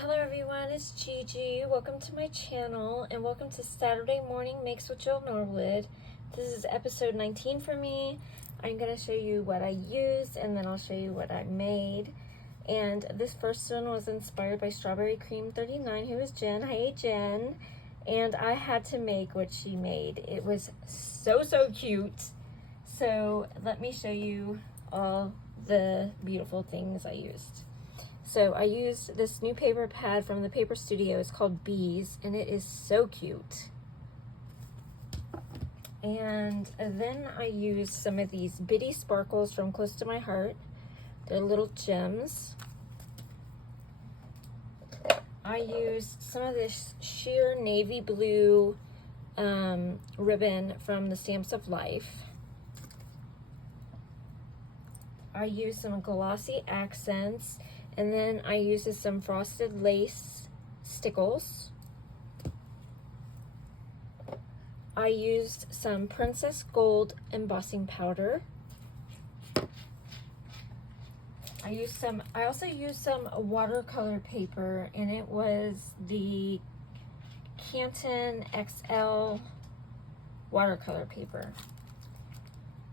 Hello everyone, it's Gigi. Welcome to my channel and welcome to Saturday Morning Makes with Jill Norwood. This is episode 19 for me. I'm going to show you what I used and then I'll show you what I made. And this first one was inspired by Strawberry Cream 39, who is Jen. Hey Jen. And I had to make what she made. It was so cute. So let me show you all the beautiful things I used. So I used this new paper pad from the Paper Studio. It's called Bees, and it is so cute. And then I used some of these bitty sparkles from Close to My Heart. They're little gems. I used some of this sheer navy blue ribbon from the Stamps of Life. I used some glossy accents. And then I used some frosted lace stickles. I used some Princess Gold embossing powder. I also used some watercolor paper, and it was the Canton XL watercolor paper.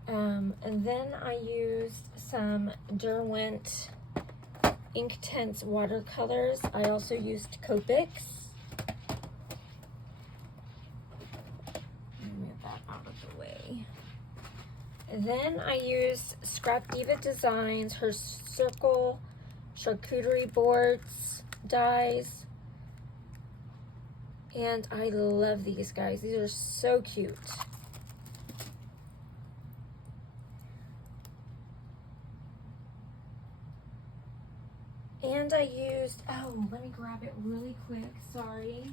And then I used some Derwent Inktense watercolors. I also used Copics. Move that out of the way. And then I used Scrap Diva Designs, her circle charcuterie boards dies. And I love these guys. These are so cute. And I used, oh, let me grab it really quick, sorry.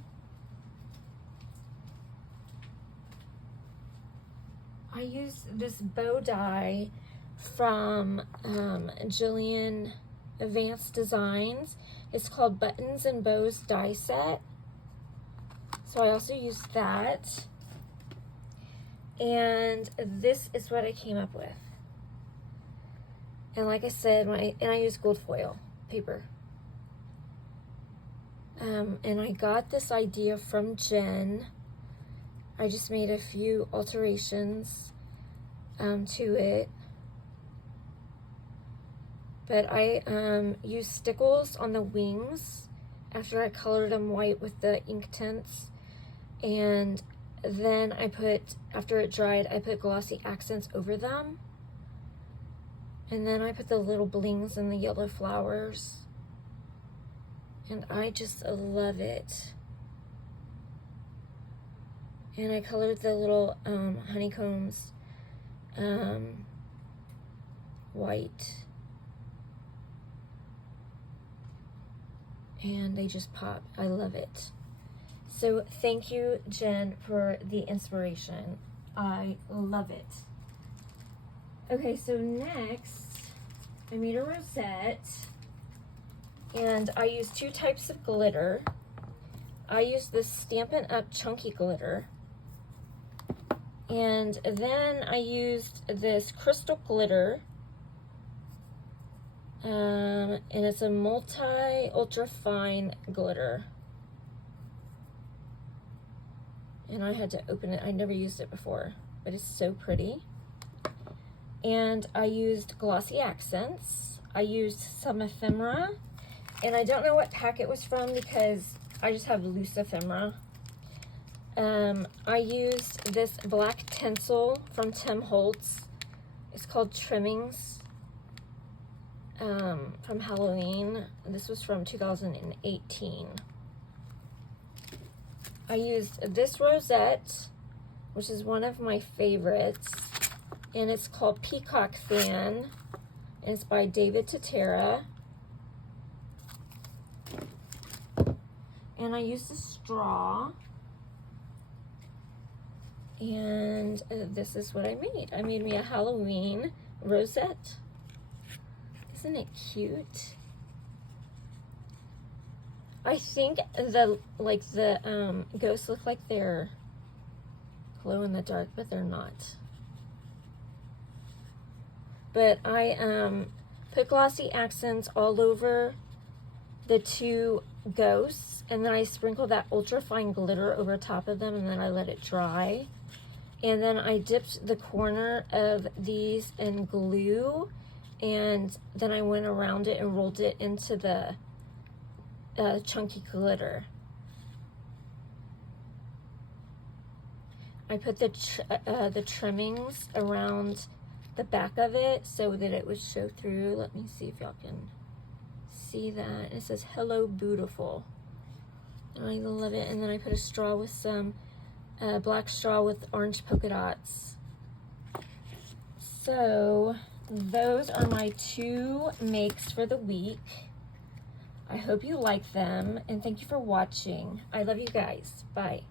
I used this bow die from Jillian Advanced Designs. It's called Buttons and Bows Die Set. So I also used that. And this is what I came up with. And like I said, I used gold foil paper. And I got this idea from Jen. I just made a few alterations to it. But I used stickles on the wings after I colored them white with the Inktense. And then I put, after it dried, I put glossy accents over them. And then I put the little blings and the yellow flowers. And I just love it. And I colored the little honeycombs white. And they just pop. I love it. So thank you, Jen, for the inspiration. I love it. Okay, so next, I made a rosette, and I used two types of glitter. I used this Stampin' Up! Chunky glitter, and then I used this crystal glitter, and it's a multi-ultra fine glitter. And I had to open it. I never used it before, but it's so pretty. And I used glossy accents. I used some ephemera, and I don't know what pack it was from because I just have loose ephemera. I used this black tinsel from Tim Holtz. It's called Trimmings from Halloween. This was from 2018. I used this rosette, which is one of my favorites. And it's called Peacock Fan, and it's by David Tatera. And I used a straw. And this is what I made. I made me a Halloween rosette. Isn't it cute? I think the ghosts look like they're glow in the dark, but they're not. But I put glossy accents all over the two ghosts, and then I sprinkle that ultra fine glitter over top of them, and then I let it dry. And then I dipped the corner of these in glue, and then I went around it and rolled it into the chunky glitter. I put the trimmings around the back of it so that it would show through. Let me see if y'all can see that. It says "Hello, Beautiful." I love it. And then I put a straw with some black straw with orange polka dots. So those are my 2 makes for the week. I hope you like them, and thank you for watching. I love you guys. Bye.